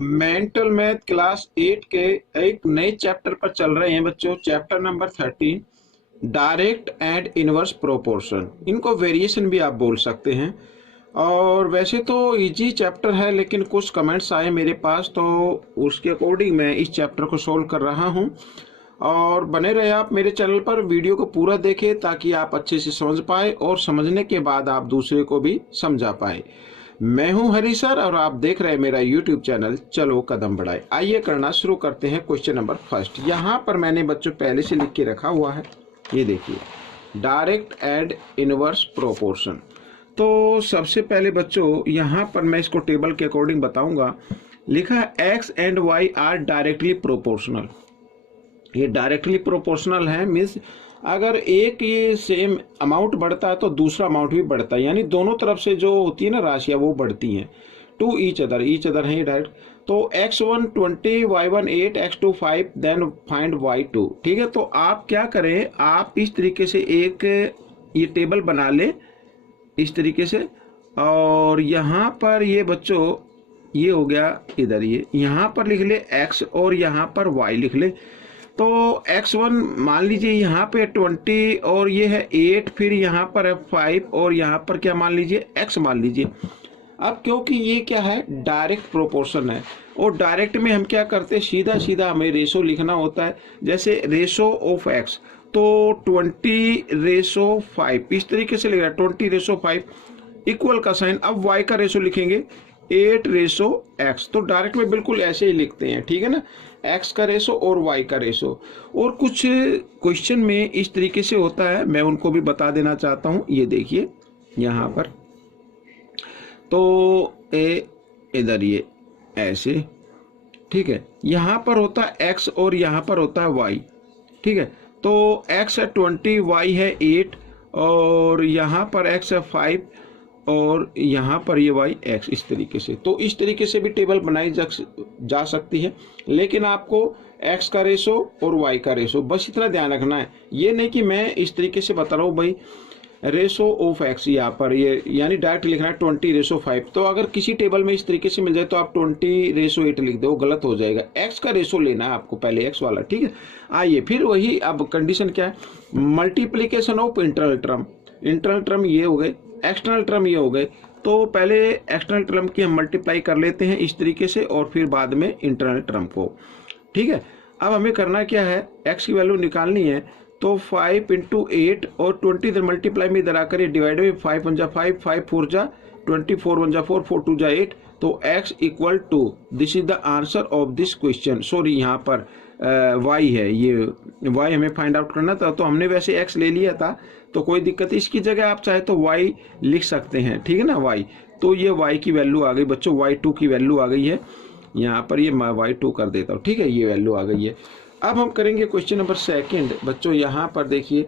Mental math class 8 के एक नए चैप्टर पर चल रहे हैं बच्चों। Chapter number 13, direct and inverse proportion. इनको वेरिएशन भी आप बोल सकते हैं। और वैसे तो इजी चैप्टर है, लेकिन कुछ कमेंट्स आए मेरे पास, तो उसके अकॉर्डिंग मैं इस चैप्टर को सोल्व कर रहा हूं। और बने रहे आप मेरे चैनल पर, वीडियो को पूरा देखें ताकि आप अच्छे से समझ पाए और समझने के बाद आप दूसरे को भी समझा पाए। मैं हूं हरी सर और आप देख रहे हैं मेरा यूट्यूब चैनल चलो कदम बढ़ाए। आइए करना शुरू करते हैं। क्वेश्चन नंबर फर्स्ट यहाँ पर मैंने बच्चों पहले से लिख के रखा हुआ है, ये देखिए, डायरेक्ट एंड इनवर्स प्रोपोर्शन। तो सबसे पहले बच्चों यहाँ पर मैं इसको टेबल के अकॉर्डिंग बताऊंगा। लिखा है X and Y are directly proportional. ये डायरेक्टली प्रोपोर्शनल है, मीन्स अगर एक ये सेम अमाउंट बढ़ता है तो दूसरा अमाउंट भी बढ़ता है, यानी दोनों तरफ से जो होती है ना राशियां वो बढ़ती हैं टू ईच अदर है डायरेक्ट। तो x1 20, y1 8, x2 5, then find y2। ठीक है, तो आप क्या करें, आप इस तरीके से एक ये टेबल बना ले इस तरीके से। और यहाँ पर ये बच्चों ये हो गया, इधर ये यहाँ पर लिख ले x और यहाँ पर y लिख ले। तो x1 मान लीजिए यहाँ पे 20 और ये है 8, फिर यहाँ पर है 5 और यहाँ पर क्या मान लीजिए x मान लीजिए। अब क्योंकि ये क्या है, डायरेक्ट प्रोपोर्शन है, और डायरेक्ट में हम क्या करते हैं, सीधा सीधा हमें रेशो लिखना होता है। जैसे रेशो ऑफ x, तो 20:5 इस तरीके से लिख रहा है, 20:5 इक्वल का साइन। अब y का रेशो लिखेंगे 8:x। तो डायरेक्ट में बिल्कुल ऐसे ही लिखते हैं, ठीक है ना, x का रेशो और y का रेशो। और कुछ क्वेश्चन में इस तरीके से होता है, मैं उनको भी बता देना चाहता हूं। ये देखिए यहाँ पर, तो इधर ये ऐसे, ठीक है, यहाँ पर होता है x और यहाँ पर होता है y। ठीक है, तो x है 20, y है 8 और यहाँ पर x है 5 और यहाँ पर ये y x, इस तरीके से। तो इस तरीके से भी टेबल बनाई जा सकती है, लेकिन आपको x का रेशो और y का रेशो बस इतना ध्यान रखना है। ये नहीं कि मैं इस तरीके से बता रहा हूँ भाई रेशो ऑफ x, यहाँ पर ये यानी डायरेक्ट लिखना है 20:5। तो अगर किसी टेबल में इस तरीके से मिल जाए तो आप 20:8 लिख दो, गलत हो जाएगा। x का रेशो लेना है आपको पहले, x वाला, ठीक है। आइए फिर वही, अब कंडीशन क्या है, multiplication of internal term. Internal term ये हो गए, एक्सटर्नल टर्म ये हो गए। तो पहले एक्सटर्नल टर्म की हम मल्टीप्लाई कर लेते हैं इस तरीके से, और फिर बाद में इंटरनल टर्म को, ठीक है। अब हमें करना क्या है, x की वैल्यू निकालनी है। तो 5 × 8 और 20 इधर मल्टीप्लाई में इधर आकर ये डिवाइड में 5 × 5, 5 4 जा 20, 4 1 जा 4, 4 2 जा 8। तो x equal to, this is the answer of this question. Sorry, यहाँ पर y है, ये y हमें फाइंड आउट करना था, तो हमने वैसे x ले लिया था, तो कोई दिक्कत, इसकी जगह आप चाहे तो y लिख सकते हैं, ठीक है ना, y। तो ये y की वैल्यू आ गई बच्चों, y2 की वैल्यू आ गई है। यहाँ पर ये y2 कर देता हूँ, ठीक है, ये वैल्यू आ गई है। अब हम करेंगे क्वेश्चन नंबर सेकंड। बच्चों यहाँ पर देखिए,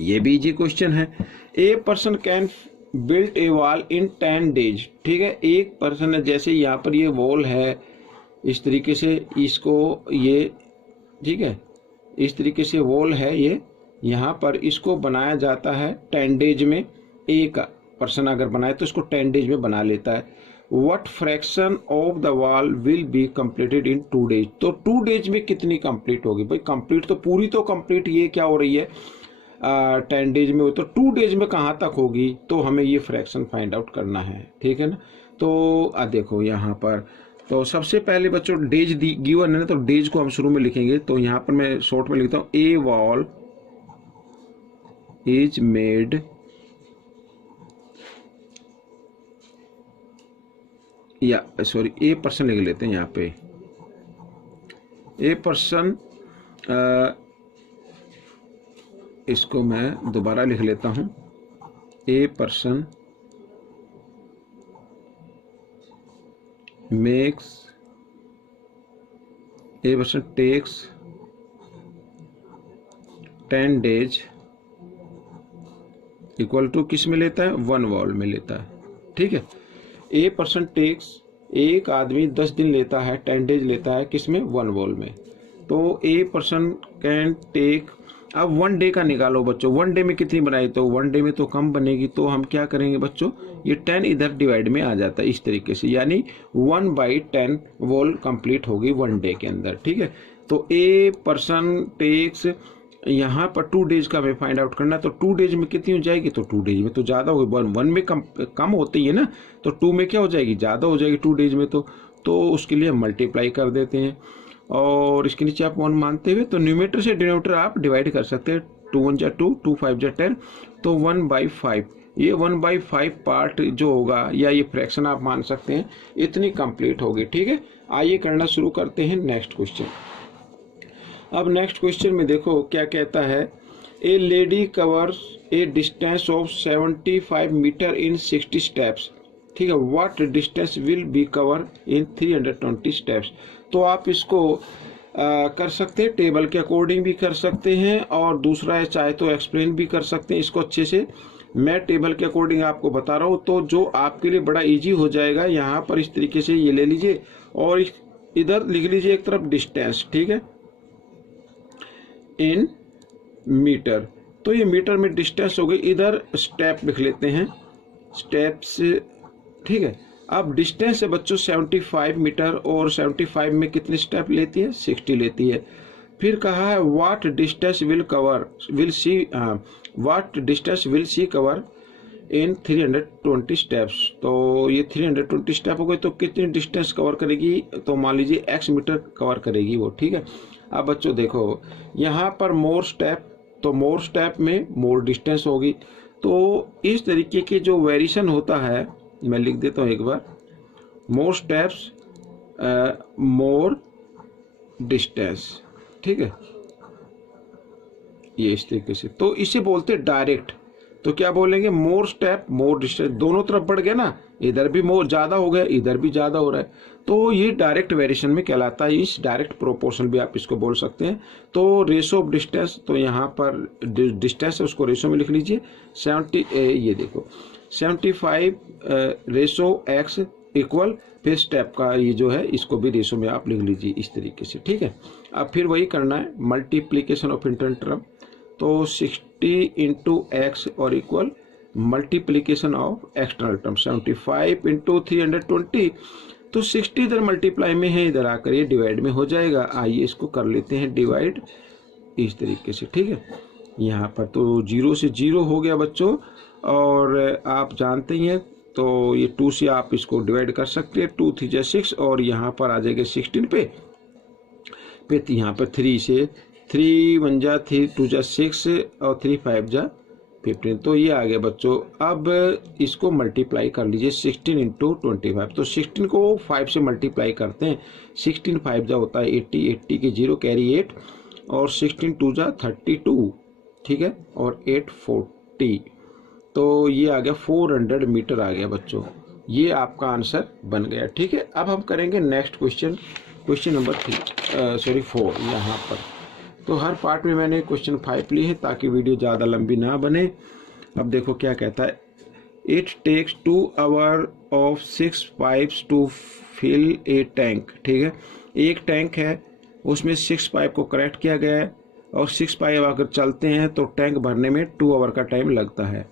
ये भी इजी क्वेश्चन है। A person can build a wall in 10 days। ठीक है, एक पर्सन है, जैसे यहाँ पर ये वॉल है इस तरीके से, इसको ये, ठीक है, इस तरीके से वॉल है ये, यहाँ पर इसको बनाया जाता है 10 days में। एक पर्सन अगर बनाए तो इसको 10 days में बना लेता है। What fraction of the wall will be completed in 2 days। तो 2 days में कितनी कंप्लीट होगी भाई, कंप्लीट तो पूरी तो कंप्लीट ये क्या हो रही है 10 days में हो, तो 2 days में कहाँ तक होगी, तो हमें ये फ्रैक्शन फाइंड आउट करना है, ठीक है ना। तो देखो यहाँ पर, तो सबसे पहले बच्चों डेज गिवन है ना, तो डेज को हम शुरू में लिखेंगे। तो यहाँ पर मैं शॉर्ट में लिखता हूँ, ए वॉल इज मेड या सॉरी ए पर्सन लिख लेते हैं यहाँ पे, ए पर्सन, इसको मैं दोबारा लिख लेता हूँ, a person makes, a person takes 10 days equal to किस में लेता है, 1 वॉल में लेता है, ठीक है। ए पर्सन टेक्स, एक आदमी 10 दिन लेता है, 10 days लेता है किस में, 1 वॉल में। तो ए पर्सन कैन टेक अब 1 डे का निकालो बच्चों, 1 डे में कितनी बनाई, तो 1 डे में तो कम बनेगी, तो हम क्या करेंगे बच्चों, ये 10 इधर डिवाइड में आ जाता है इस तरीके से, यानी 1/10 वॉल कंप्लीट होगी 1 डे के अंदर, ठीक है। तो ए पर्सन टेक्स, यहाँ पर 2 डेज का हमें फाइंड आउट करना, तो 2 डेज में कितनी हो जाएगी, तो 2 डेज में तो ज़्यादा होगी, 1 में कम होती है ना, तो 2 में क्या हो जाएगी, ज़्यादा हो जाएगी 2 डेज में, तो उसके लिए मल्टीप्लाई कर देते हैं, और इसके नीचे आप 1 मानते हुए, तो न्यूमरेटर से डिनोमिनेटर आप डिवाइड कर सकते हैं, 2 1 जा 2, 2 5 जा 10, तो 1/5, ये 1/5 पार्ट जो होगा, या ये फ्रैक्शन आप मान सकते हैं, इतनी कंप्लीट होगी, ठीक है। आइए करना शुरू करते हैं नेक्स्ट क्वेश्चन। अब नेक्स्ट क्वेश्चन में देखो क्या कहता है, a lady covers a distance of 75 metre in 60 steps, ठीक है, what distance will be cover in 320 steps. तो आप इसको कर सकते हैं, टेबल के अकॉर्डिंग भी कर सकते हैं, और दूसरा है चाहे तो एक्सप्लेन भी कर सकते हैं इसको अच्छे से। मैं टेबल के अकॉर्डिंग आपको बता रहा हूँ, तो जो आपके लिए बड़ा इजी हो जाएगा, यहाँ पर इस तरीके से ये ले लीजिए और इधर लिख लीजिए एक तरफ डिस्टेंस, ठीक है, इन मीटर, तो ये मीटर में डिस्टेंस हो गई, इधर स्टेप लिख लेते हैं, स्टेप्स, ठीक है। अब डिस्टेंस है बच्चों 75 मीटर, और 75 में कितने स्टेप लेती है, 60 लेती है। फिर कहा है what distance will see cover in 320 steps, तो ये 320 स्टेप हो गए, तो कितनी डिस्टेंस कवर करेगी, तो मान लीजिए x मीटर कवर करेगी वो, ठीक है। अब बच्चों देखो यहाँ पर मोर स्टेप, तो मोर स्टेप में मोर डिस्टेंस होगी, तो इस तरीके के जो वेरिएशन होता है, मैं लिख देता हूँ एक बार, मोर स्टेप्स मोर डिस्टेंस, ठीक है, ये इस तरीके से, तो इसे बोलते हैं डायरेक्ट। तो क्या बोलेंगे, मोर स्टेप मोर डिस्टेंस, दोनों तरफ बढ़ गया ना, इधर भी मोर ज़्यादा हो गया, इधर भी ज़्यादा हो रहा है, तो ये डायरेक्ट वेरिएशन में कहलाता है, इस डायरेक्ट प्रोपोर्शन भी आप इसको बोल सकते हैं। तो रेशो ऑफ डिस्टेंस, तो यहाँ पर डिस्टेंस है उसको रेशो में लिख लीजिए, 70, ये देखो 75 रेशो x इक्वल, फिर स्टेप का ये जो है इसको भी रेशो में आप लिख लीजिए इस तरीके से, ठीक है। अब फिर वही करना है, मल्टीप्लीकेशन ऑफ इंटरनल टर्म, तो 60 इंटू एक्स और equal multiplication of external term 75 into 320, तो 60 इधर मल्टीप्लाई में है, इधर आकर ये डिवाइड में हो जाएगा। आइए इसको कर लेते हैं डिवाइड इस तरीके से, ठीक है। यहाँ पर तो 0 से 0 हो गया बच्चों, और आप जानते ही हैं, तो ये 2 से आप इसको डिवाइड कर सकते हैं, 2 3 जा 6, और यहाँ पर आ जाएगा 16 पे, फिर यहाँ पर 3 से 3 1 जा 3 2 जा 6, और 3 5 जा 15, तो ये आ गया बच्चों। अब इसको मल्टीप्लाई कर लीजिए 16 इंटू 25, तो 16 को 5 से मल्टीप्लाई करते हैं, 16 5 जा होता है 80, 80 के 0 कैरी 8, और 16 2 जा 32, ठीक है, और 8 40, तो ये आ गया 400 मीटर आ गया बच्चों, ये आपका आंसर बन गया, ठीक है। अब हम करेंगे नेक्स्ट क्वेश्चन, क्वेश्चन नंबर 4 यहाँ पर। तो हर पार्ट में मैंने क्वेश्चन 5 ली है ताकि वीडियो ज़्यादा लंबी ना बने। अब देखो क्या कहता है, it takes 2 hour of 6 pipes to fill a tank, ठीक है, एक टैंक है उसमें 6 पाइप को कनेक्ट किया गया है, और 6 पाइप अगर चलते हैं तो टैंक भरने में 2 आवर का टाइम लगता है।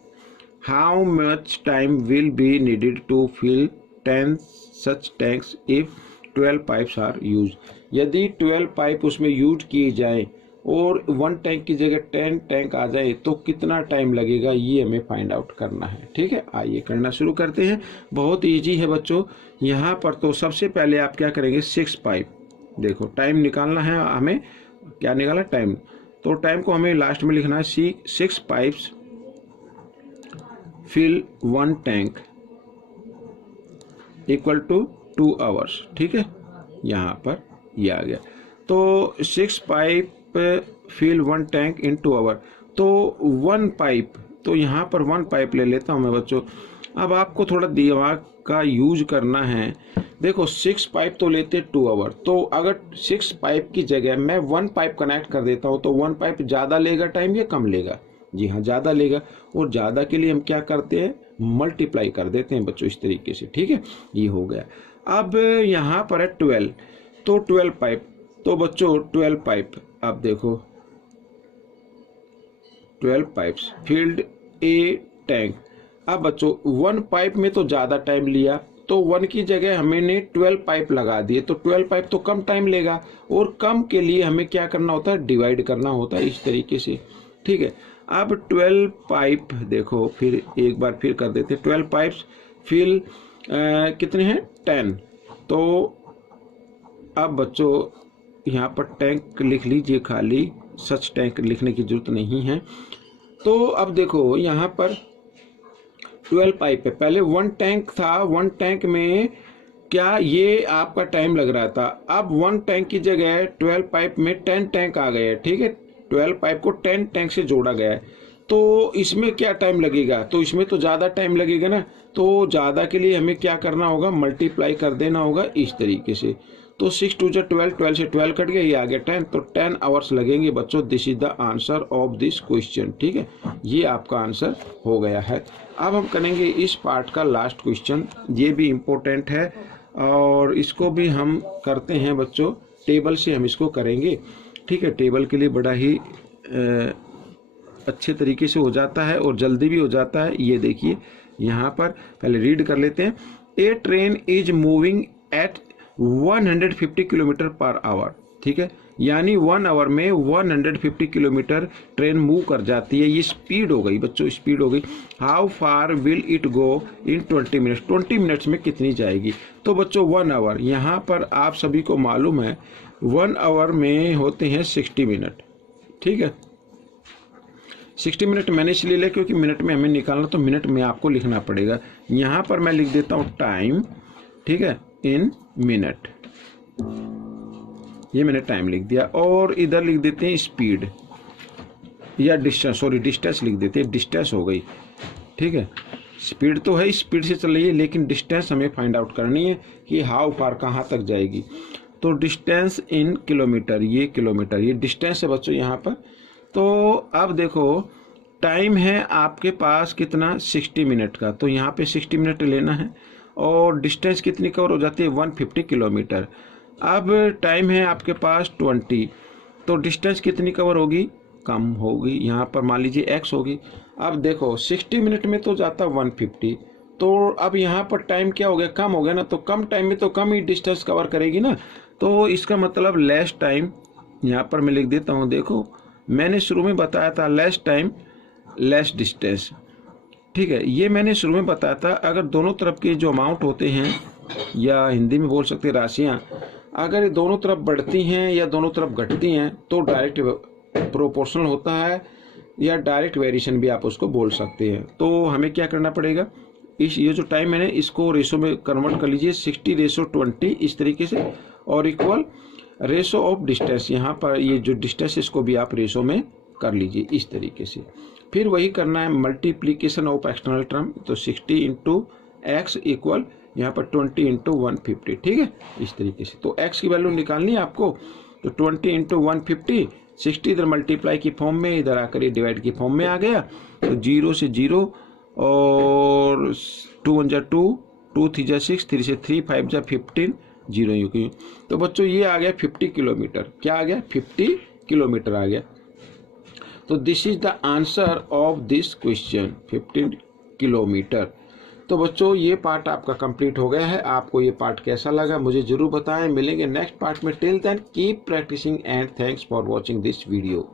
How much time will be needed to fill 10 such tanks if 12 pipes are use, यदि 12 पाइप उसमें यूज किए जाए और 1 टैंक की जगह 10 टैंक आ जाए तो कितना टाइम लगेगा, ये हमें फाइंड आउट करना है, ठीक है। आइए करना शुरू करते हैं, बहुत इजी है बच्चों। यहाँ पर तो सबसे पहले आप क्या करेंगे, 6 पाइप, देखो टाइम निकालना है हमें, क्या निकाला टाइम, तो टाइम को हमें लास्ट में लिखना है, 6 pipes fill 1 tank equal to 2 hours, ठीक है, यहाँ पर ये आ गया। तो 6 pipe fill 1 tank in 2 hour, तो 1 पाइप, तो यहाँ पर 1 पाइप ले लेता हूँ मैं बच्चों। अब आपको थोड़ा दिमाग का यूज करना है, देखो 6 पाइप तो लेते 2 आवर, तो अगर 6 पाइप की जगह मैं 1 पाइप कनेक्ट कर देता हूँ तो 1 पाइप ज़्यादा लेगा टाइम या कम लेगा, जी हाँ ज़्यादा लेगा, और ज़्यादा के लिए हम क्या करते हैं, मल्टीप्लाई कर देते हैं बच्चों इस तरीके से, ठीक है, ये हो गया। अब यहाँ पर है 12, तो 12 पाइप, तो बच्चों 12 पाइप, अब देखो 12 पाइप्स फील्ड ए टैंक। अब बच्चों 1 पाइप में तो ज़्यादा टाइम लिया, तो 1 की जगह हमने 12 पाइप लगा दिए, तो 12 पाइप तो कम टाइम लेगा, और कम के लिए हमें क्या करना होता है, डिवाइड करना होता है इस तरीके से। ठीक है, अब 12 पाइप देखो, फिर एक बार फिर कर देते, 12 पाइप्स फिल कितने हैं, 10। तो अब बच्चों यहाँ पर टैंक लिख लीजिए खाली, सच टैंक लिखने की जरूरत नहीं है। तो अब देखो यहाँ पर 12 पाइप है, पहले 1 टैंक था, 1 टैंक में क्या ये आपका टाइम लग रहा था, अब 1 टैंक की जगह 12 पाइप में 10 टैंक आ गए हैं। ठीक है, 12 पाइप को 10 टैंक से जोड़ा गया है, तो इसमें क्या टाइम लगेगा, तो इसमें तो ज़्यादा टाइम लगेगा ना, तो ज़्यादा के लिए हमें क्या करना होगा, मल्टीप्लाई कर देना होगा इस तरीके से। तो 6 2 12, 12 से 12 कट गया, ये आ गया 10, तो 10 आवर्स लगेंगे बच्चों। This is the answer of this question. ठीक है, ये आपका आंसर हो गया है। अब हम करेंगे इस पार्ट का लास्ट क्वेश्चन, ये भी इम्पोर्टेंट है और इसको भी हम करते हैं बच्चों, टेबल से हम इसको करेंगे। ठीक है, टेबल के लिए बड़ा ही अच्छे तरीके से हो जाता है और जल्दी भी हो जाता है। ये देखिए यहाँ पर पहले रीड कर लेते हैं। A train is moving at 150 kilometre per hour. ठीक है, यानी 1 आवर में 150 किलोमीटर ट्रेन मूव कर जाती है, ये स्पीड हो गई बच्चों, स्पीड हो गई। How far will it go in 20 minutes, 20 minutes में कितनी जाएगी। तो बच्चों 1 आवर, यहाँ पर आप सभी को मालूम है 1 आवर में होते हैं 60 मिनट। ठीक है, 60 मिनट मैंने इसलिए लिया क्योंकि मिनट में हमें निकालना, तो मिनट में आपको लिखना पड़ेगा। यहाँ पर मैं लिख देता हूँ टाइम, ठीक है, इन मिनट, ये मैंने टाइम लिख दिया। और इधर लिख देते हैं स्पीड या डिस्टेंस, सॉरी डिस्टेंस लिख देते हैं, डिस्टेंस हो गई। ठीक है, स्पीड तो है, स्पीड से चल रही है, लेकिन डिस्टेंस हमें फाइंड आउट करनी है कि हाउ फार कहाँ तक जाएगी। तो डिस्टेंस इन किलोमीटर, ये किलोमीटर, ये डिस्टेंस है बच्चों यहाँ पर। तो अब देखो टाइम है आपके पास कितना, 60 मिनट का, तो यहाँ पे 60 मिनट लेना है। और डिस्टेंस कितनी कवर हो जाती है, 150 किलोमीटर। अब टाइम है आपके पास 20, तो डिस्टेंस कितनी कवर होगी, कम होगी, यहाँ पर मान लीजिए x होगी। अब देखो 60 मिनट में तो जाता 150, तो अब यहाँ पर टाइम क्या हो गया, कम हो गया ना, तो कम टाइम में तो कम ही डिस्टेंस कवर करेगी ना, तो इसका मतलब लेस टाइम, यहाँ पर मैं लिख देता हूँ। देखो मैंने शुरू में बताया था लेस टाइम लेस डिस्टेंस। ठीक है, ये मैंने शुरू में बताया था, अगर दोनों तरफ के जो अमाउंट होते हैं, या हिंदी में बोल सकते हैं राशियाँ, अगर दोनों तरफ बढ़ती हैं या दोनों तरफ घटती हैं तो डायरेक्ट प्रोपोर्शनल होता है, या डायरेक्ट वेरिएशन भी आप उसको बोल सकते हैं। तो हमें क्या करना पड़ेगा, ये जो टाइम मैंने इसको रेशो में कन्वर्ट कर लीजिए, 60:20 इस तरीके से, और इक्वल रेशो ऑफ डिस्टेंस, यहाँ पर ये जो डिस्टेंस इसको भी आप रेशो में कर लीजिए इस तरीके से। फिर वही करना है मल्टीप्लीकेशन ऑफ एक्सटर्नल टर्म, तो 60 इंटू एक्स इक्वल यहाँ पर 20 इंटू 150। ठीक है, इस तरीके से। तो x की वैल्यू निकालनी है आपको, तो 20 इंटू 150, 60 इधर मल्टीप्लाई की फॉर्म में, इधर आकर ये डिवाइड की फॉर्म में आ गया, तो 0 से 0 और 2 1 जा 2, 2 3 जा 6, 3 से 3, 5 जा 15, 0 यू क्यों। तो बच्चों ये आ गया 50 किलोमीटर, क्या आ गया, 50 किलोमीटर आ गया। तो this is the answer of this question, 15 kilometre. तो बच्चों ये पार्ट आपका कंप्लीट हो गया है। आपको ये पार्ट कैसा लगा मुझे जरूर बताएं। मिलेंगे नेक्स्ट पार्ट में। Till then keep practising and thanks for watching this video.